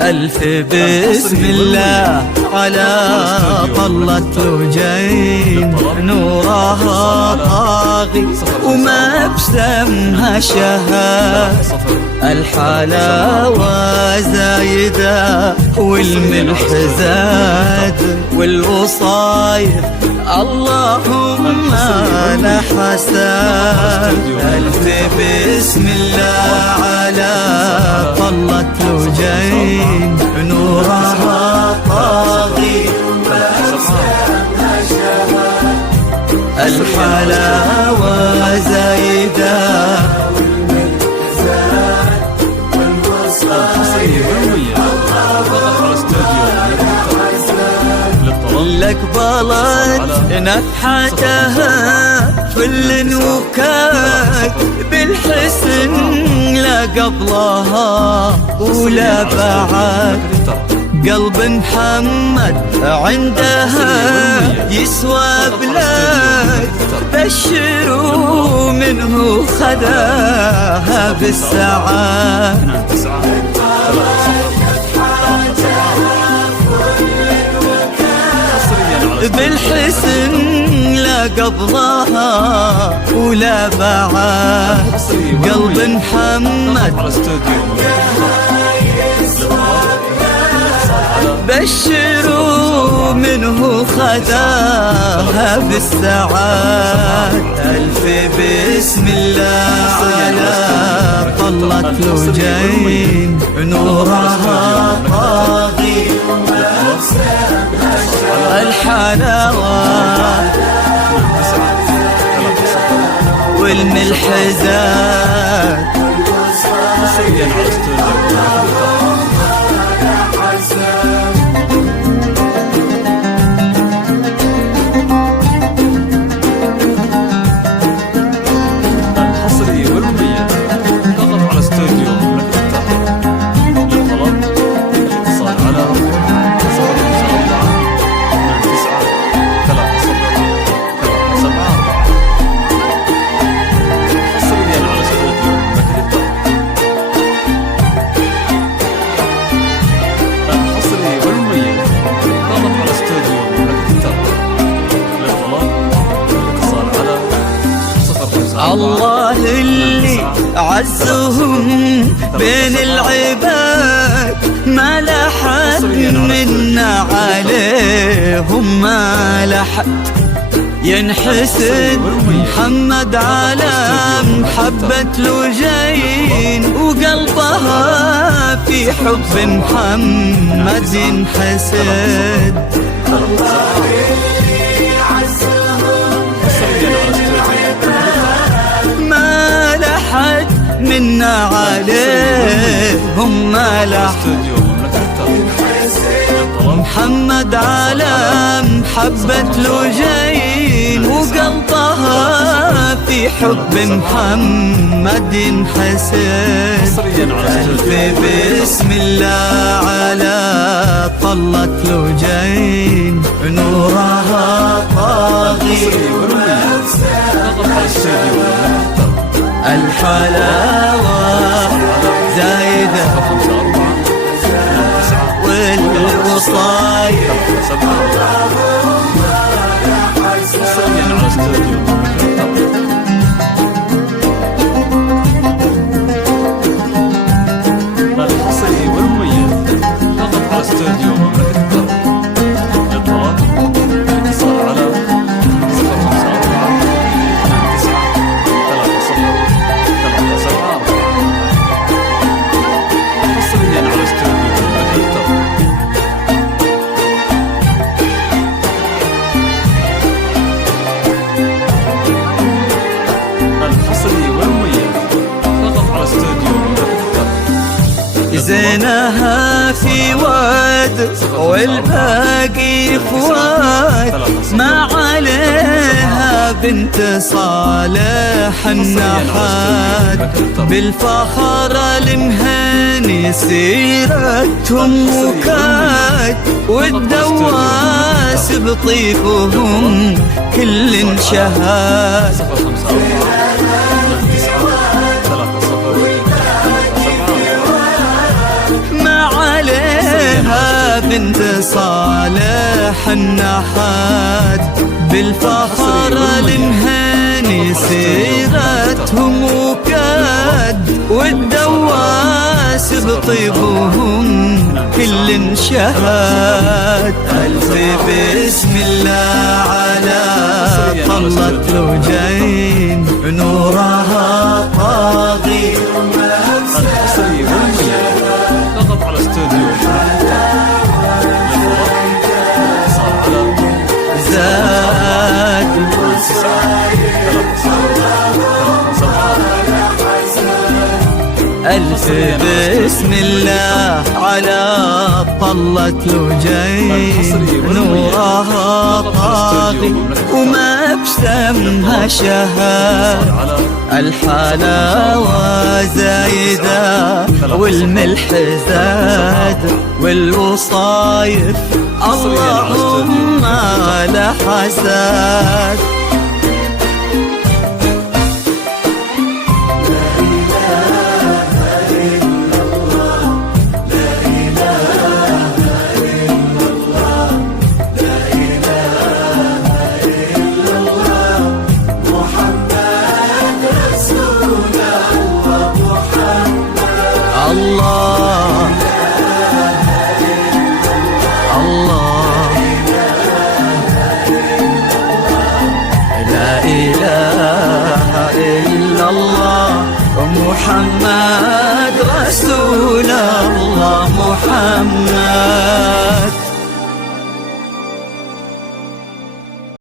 ألف بسم الله على طلة لجين، نورها طاغي ومبسمها شهاد، الحلاوة زايدة والملح زاد، والوصايف اللهم لا حساد. ألف بسم الله على طلة لجين، نورها طاغي ومبسمها شهاد، الحلاوة زايدة لك بلد نفحتها فل وكاك، بالحسن لا قبلها ولا بعد، قلب محمد عندها يسوى بلاد، بشروا منه خذاها بالسعاد. بالحسن لا قبضها ولا بعد، قلب محمد بشروا منه خذاها بالسعاد. ألف بسم الله على طلة لجين، نورها طاغي الحلاوة والملح زاد، الله اللي عزهم بين العباد، ما لحد منا عليهم ما لحد، ينحسد محمد على محبة لجين، وقلبها في حب محمد ينحسد. منا عليهم ما لحد، محمد على محبة لجين، وقلبها في حب محمد ينحسد. ألف بسم الله على طلة لجين، نورها طاغي الحلاوة زايدة والوصايف زينها في واد والباقي فواد، ما عليها بنت صالح النحات، بالفخر المهني سيرتهم وكاد، والدواس بطيبهم كل شهاد. بنت صالح النحات، بالفخر لنهني سيرتهم وكاد، والدواس بطيبهم كل شهاد. ألف بسم الله على طلة لوجين، نورها طاغي ضغط على استوديو زاد. ألف بسم الله على طلة لوجين، نورها طاغي وما بسمها شهاد. الحلاوة زايدة والملح زاد، والوصايف اللهم لا حساد. الله الله لا إله إلا الله محمد